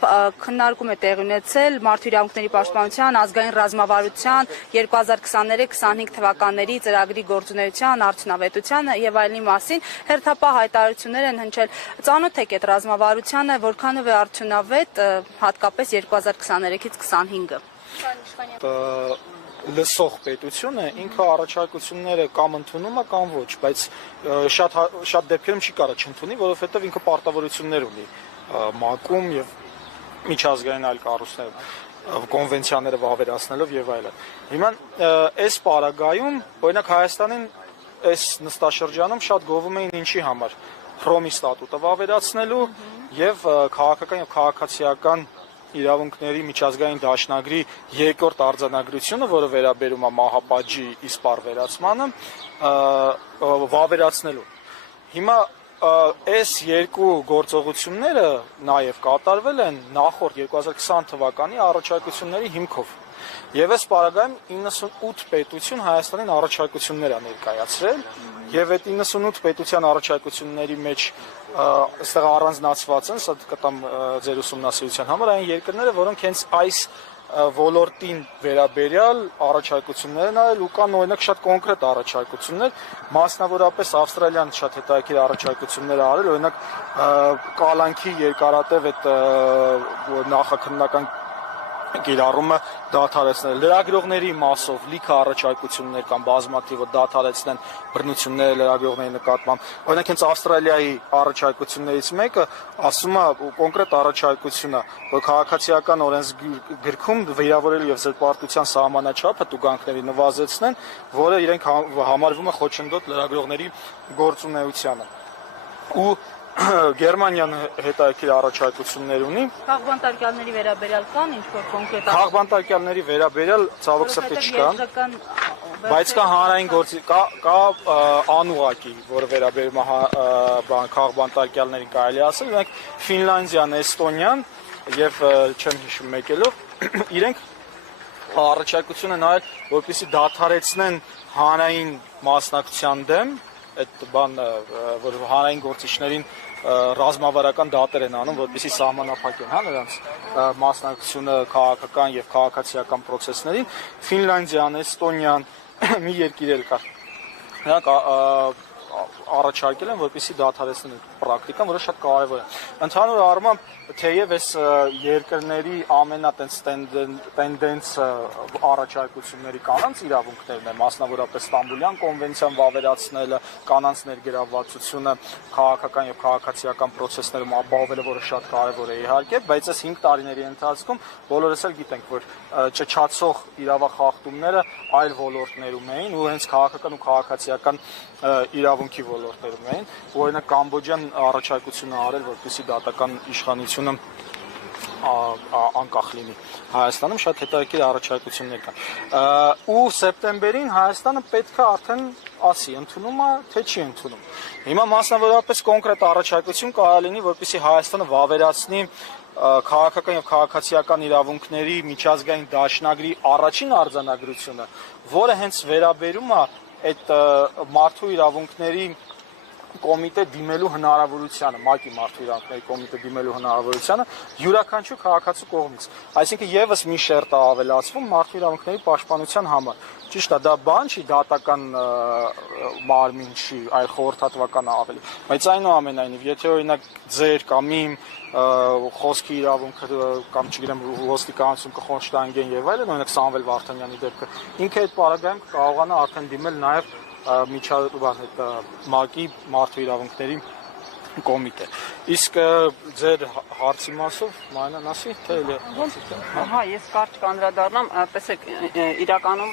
քննարկում է տեղի ունեցել Մարդու իրավունքների պաշտպանության ազգային ռազմավարության 2023-25 թվականների ծրագրի գործունեության արդյունավետությանը եւ այլնի մասին հերթապահ հայտարարություններ են հնչել։ Ծանոթ եք այդ ռազմավարությանը, որքանով է արդյունավետ հատկապես 2023-ից 25-ը։ Լսող պետությունը ինքը առաջարկությունները կամ ընդունում է կամ ոչ, բայց շատ դեպքերում չի կարող չընդունի, որովհետև ինքը պարտավորություններ ունի ՄԱԿ-ում եւ միջազգային այլ կառույցներում կոնվենցիաները վավերացնելով եւ այլն։ Հիմա այս պարագայում օրինակ Հայաստանին այս նստաշրջանում շատ գովում էին ինչի համար Հռոմի ստատուտը վավերացնելու եւ քաղաքական եւ քաղաքացիական իրավունքների միջազգային դաշնագրի երկրորդ արձանագրությունը, որը վերաբերում է մահապատժի իսպառ վերացմանը, վավերացնելու։ Հիմա այս երկու գործողությունները նաև կատարվել են նախորդ 2020 թվականի առաջարկությունների հիմքով։ Եվ այս պարագայում 98 պետություն Հայաստանին առաջարկություններ է ներկայացրել, եւ այդ 98 պետության առաջարկությունների մեջ այստեղ առանձնացված են, սա կտամ ձեր ուսումնասիրության համար, այն երկրները, որոնք հենց այս ոլորտին վերաբերյալ առաջարկություններ են արել ու կան օրինակ շատ կոնկրետ առաջարկություններ, մասնավորապես Ավստրալիան շատ հետաքրքիր առաջարկություններ արել, օրինակ կալանքի երկարատև այդ նախաքննական կիրառումը դադարեցնել, լրագրողների մասով լիքը առաջարկություններ կամ բազմաթիվը դադարեցնեն բռնությունները լրագրողների նկատմամբ։ Օրինակ հենց Ավստրալիայի առաջարկություններից մեկը ասում է կոնկրետ առաջարկությունը, որ քաղաքացիական օրենսգրքում վիրավորելու եւ զրպարտության սահմանաչափը տուգանքների նվազեցնեն, որը իրենք համարվում է խոչընդոտ լրագրողների գործունեությանը։ Ու Գերմանիան հետաքրքիր առաջարկություններ ունի։ Քաղբանտարկյալների վերաբերյալ կան ինչ-որ կոնկրետ Քաղբանտարկյալների վերաբերյալ ցավոք սրտի չկան, բայց կա հանրային գործի կա անուղակի, որը վերաբերում է քաղբանտարկյալներին կարելի ասել, օրինակ Ֆինլանդիան, Էստոնիան եւ չեմ հիշում մեկելով, իրենք առաջարկություն են արել, որպեսզի դադարեցնեն հանրային մասնակցության դեմ այդ բանը, որ հանրային գործիչներին ռազմավարական դատեր են անում, որպեսզի սահմանափակեն, հա, նրանց մասնակցությունը քաղաքական եւ քաղաքացիական process-ներին։ Ֆինլանդիան, Էստոնիան մի երկիր էլ կա։ Նրանք առաջարկել են, որպեսզի դադարեցնեն այդ պրակտիկան, որը շատ կարևոր է։ Ընդհանուր առմամբ, թեև այս երկրների տենդենսը առաջարկությունների կանանց իրավունքներն է, մասնավորապես Ստամբուլյան կոնվենցիան վավերացնելը, կանանց ներգրավվածությունը քաղաքական եւ քաղաքացիական process-ներում ապահովելը, որը շատ կարևոր է իհարկե, բայց այս 5 տարիների ընթացքում բոլորս էլ գիտենք, որ ճչացող իրավախախտումները այլ ոլորտներում էին ու հենց քաղաքական ու քաղաքացիական իրավունքի ոլորտներում էին, օրինակ Կամբոջան առաջարկություն արել, որպեսզի դատական իշխանությունը անկախ լինի Հայաստանում, շատ հետաքրքիր առաջարկություններ կան։ Ու սեպտեմբերին Հայաստանը պետք է արդեն ասի, ընդունում է, թե չի ընդունում։ Հիմա մասնավորապես կոնկրետ առաջարկություն կարող լինի, որպեսզի Հայաստանը վավերացնի քաղաքական եւ քաղաքացիական իրավունքների միջազգային դաշնագրի առաջին արձանագրությունը, որը հենց վերաբերում է այդ մարդու իրավունքների կոմիտե դիմելու հնարավորությանը, ՄԱԿ-ի մարդու իրավունքների կոմիտե դիմելու հնարավորությանը յուրաքանչյուր քաղաքացու կողմից։ Այսինքն եւս մի շերտ է ավելացվում մարդու իրավունքների պաշտպանության համար։ Ճիշտ է, դա բան չի, դատական մարմին չի, այլ խորհրդատվական ավելի։ Բայց այնուամենայնիվ, եթե օրինակ ձեր կամ իմ խոսքի իրավունքը կամ չգիտեմ ոստիկանություն կխոնշտանգեն եւ այլն, օրինակ Սամվել Վարդանյանի դեպքը, ինքը այդ պարագայում կարողանա արդեն դիմել նաեւ ՄԱԿ-ի մարդու իրավունքների կոմիտե։ Իսկ ձեր հարցի մասով Մանյան ասի, թե Ահա, ես կարճ կանդրադառնամ, տեսեք, իրականում